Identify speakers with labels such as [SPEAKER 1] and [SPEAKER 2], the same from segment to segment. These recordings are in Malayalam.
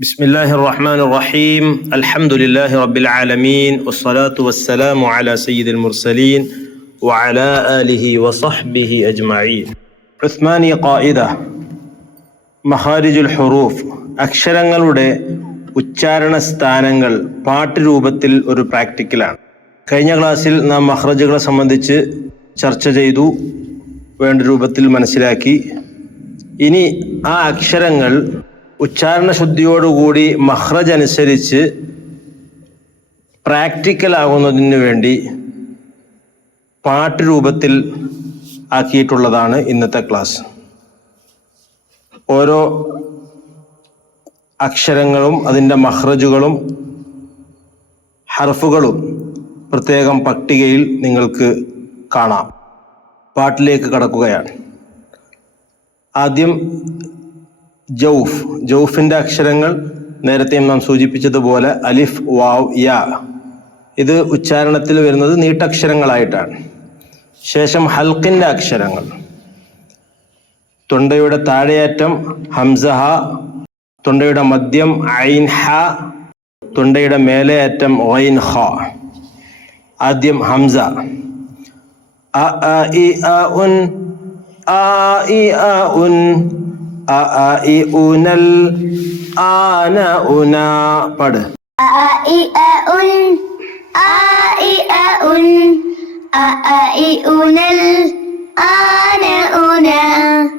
[SPEAKER 1] بسم الله الرحمن الرحيم الحمد لله رب العالمين والصلاة والسلام على سيد المرسلين وعلى آله وصحبه أجمعين عثماني قائدة മഹാരിജുൽ ഹുറൂഫ് അക്ഷരങ്ങളുടെ ഉച്ചാരണ സ്ഥാനങ്ങൾ പാട്ട് രൂപത്തിൽ ഒരു പ്രാക്ടിക്കലാണ് കഴിഞ്ഞ ക്ലാസ്സിൽ നാം മഹ്റജുകളെ സംബന്ധിച്ച് ചർച്ച ചെയ്തു വേണ്ട രൂപത്തിൽ മനസ്സിലാക്കി ഇനി ആ അക്ഷരങ്ങൾ ഉച്ചാരണ ശുദ്ധിയോടുകൂടി മഹ്റജ് അനുസരിച്ച് പ്രാക്ടിക്കൽ ആകുന്നതിന് വേണ്ടി പാട്ട് രൂപത്തിൽ ആക്കിയിട്ടുള്ളതാണ് ഇന്നത്തെ ക്ലാസ്. ഓരോ അക്ഷരങ്ങളും അതിന്റെ മഹ്റജുകളും ഹർഫുകളും പ്രത്യേകം പട്ടികയിൽ നിങ്ങൾക്ക് കാണാം. പാട്ടിലേക്ക് കടക്കുകയാണ്. ആദ്യം ജൗഫ്. ജൗഫിന്റെ അക്ഷരങ്ങൾ നേരത്തെ നാം സൂചിപ്പിച്ചതുപോലെ അലിഫ് വാവ് യാ. ഇത് ഉച്ചാരണത്തിൽ വരുന്നത് നീട്ടക്ഷരങ്ങളായിട്ടാണ്. ശേഷം ഹൽക്കിന്റെ അക്ഷരങ്ങൾ. തൊണ്ടയുടെ താഴെയറ്റം ഹംസഹ. തൊണ്ടയുടെ മദ്യം ഐൻ ഹ. തൊണ്ടയുടെ മേലെയറ്റം ഒയിൻ ഹ. ആദ്യം ഹംസ. അ ഇ അ ഉൻ. ആ ഇ അ ഉൻ. ഉനൽ ആന ഉന പട്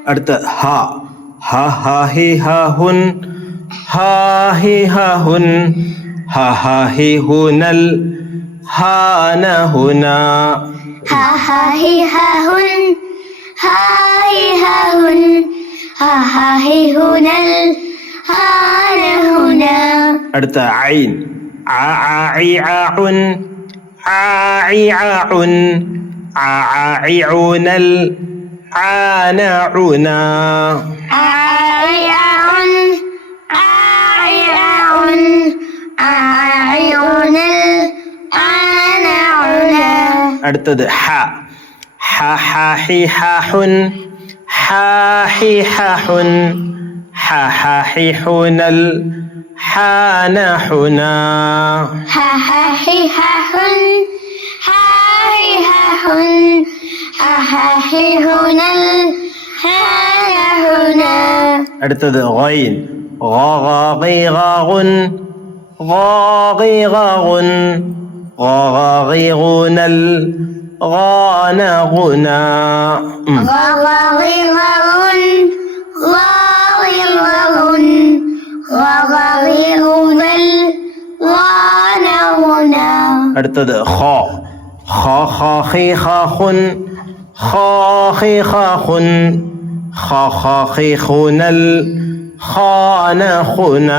[SPEAKER 1] അടുത്ത ഹ ഹ ഹ ഹി ഹ ഹുൻ ഹ ഹി ഹ ഹുൻ ഹ ഹ ഹി ഹുനൽ ഹാന ഹുന
[SPEAKER 2] ha hun ha hi ha hun ha ha hi hunal ana huna
[SPEAKER 1] അടുത്ത ഐൻ ആ ആ ഐ ആ ഉൻ ആ ഐ ആ ഉൻ ആ ആ ഐ ഉനൽ ആന ഉന
[SPEAKER 2] a i a un a i a un a i unal ana una
[SPEAKER 1] അടുത്തത് ഹ ഹ ഹ ഹി ഹ ഹുൻ ഹ ഹി ഹ ഹുൻ ഹ ഹ ഹി ഹുനൽ ഹാന ഹുന
[SPEAKER 2] Ha ha hi ha hun ha hi ha hun ha ha hi hunal ha ya huna
[SPEAKER 1] അടുത്തത് ഗൈൻ ഗ ഗ ഗൈ ഗ ഗുൻ ഗ ഗൈ ഗ ഗുൻ ഗ ഗ ഗൈ ഗുനൽ ഗാന ഗുന ഉം.
[SPEAKER 2] gha gha ghi gha gun gha ghi gha gun gha gha ghi hunal gha na huna
[SPEAKER 1] അടുത്തത് ഖ ഖ ഖ ഖി ഖ ഖുൻ ഖ ഖി ഖ ഖുൻ ഖ ഖ ഖി ഖുനൽ ഖാന ഖുന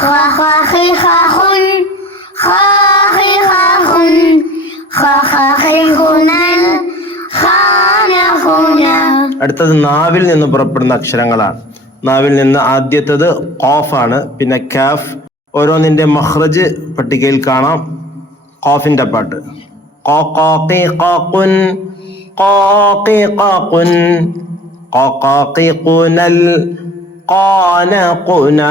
[SPEAKER 2] kha kha khi kha
[SPEAKER 1] അടുത്തത് നാവിൽ നിന്ന് പുറപ്പെടുന്ന അക്ഷരങ്ങളാണ്. നാവിൽ നിന്ന് ആദ്യത്തത് ആണ് പിന്നെ കാഫ്. ഓരോന്നിന്റെ മഹ്റജ് പട്ടികയിൽ കാണാം. ഖാഫിന്റെ പാട്ട്.
[SPEAKER 2] kanakuna.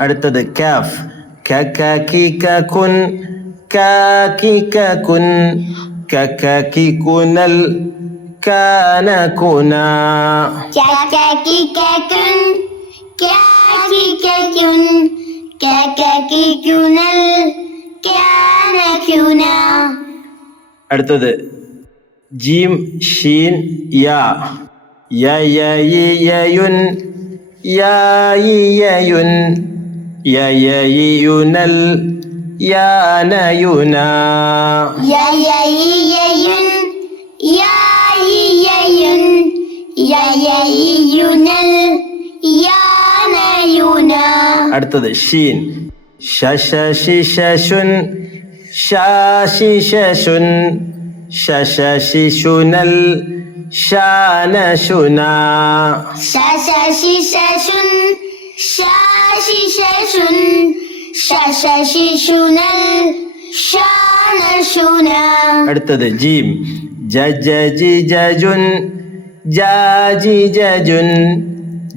[SPEAKER 1] അടുത്തത് കാഫ് ക ക കി ക കുൻ ക കി ക കുൻ ക ക കി കുനൽ കാന കുന
[SPEAKER 2] Kakakikakun, kakikakun, kakakikunal, kanakuna.
[SPEAKER 1] അടുത്തത് ജീം ഷീൻ യാ യ യു യുനൽ
[SPEAKER 2] യാനയുന.
[SPEAKER 1] അടുത്തത് ഷീൻ. ശശിശു ശാശിശുൻ ശശിശുനൽ ശുൻ ഷ ശി
[SPEAKER 2] ശശിശുനൽ ശനശുന.
[SPEAKER 1] അടുത്തത് ജീം. ജ ജ ജി ജുൻ ജാജി ജുൻ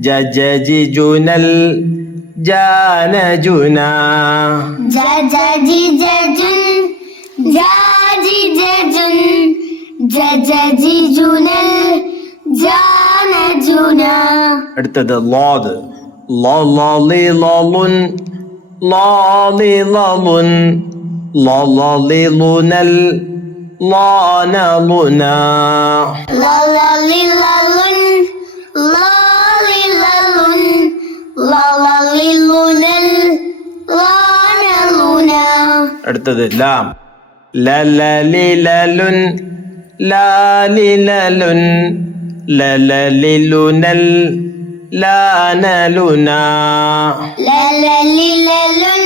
[SPEAKER 1] ജ ജ ജി ജുനൽ ജാനജുന.
[SPEAKER 2] ജ ജ ജി ജജുൻ ജാജി ജജുൻ
[SPEAKER 1] അടുത്തത് ലോദ് അടുത്തത് ലാം ലലലിലലുൻ ലാലിലലുൻ ലലലിലുനൽ ലാനലുന
[SPEAKER 2] ലലലിലലുൻ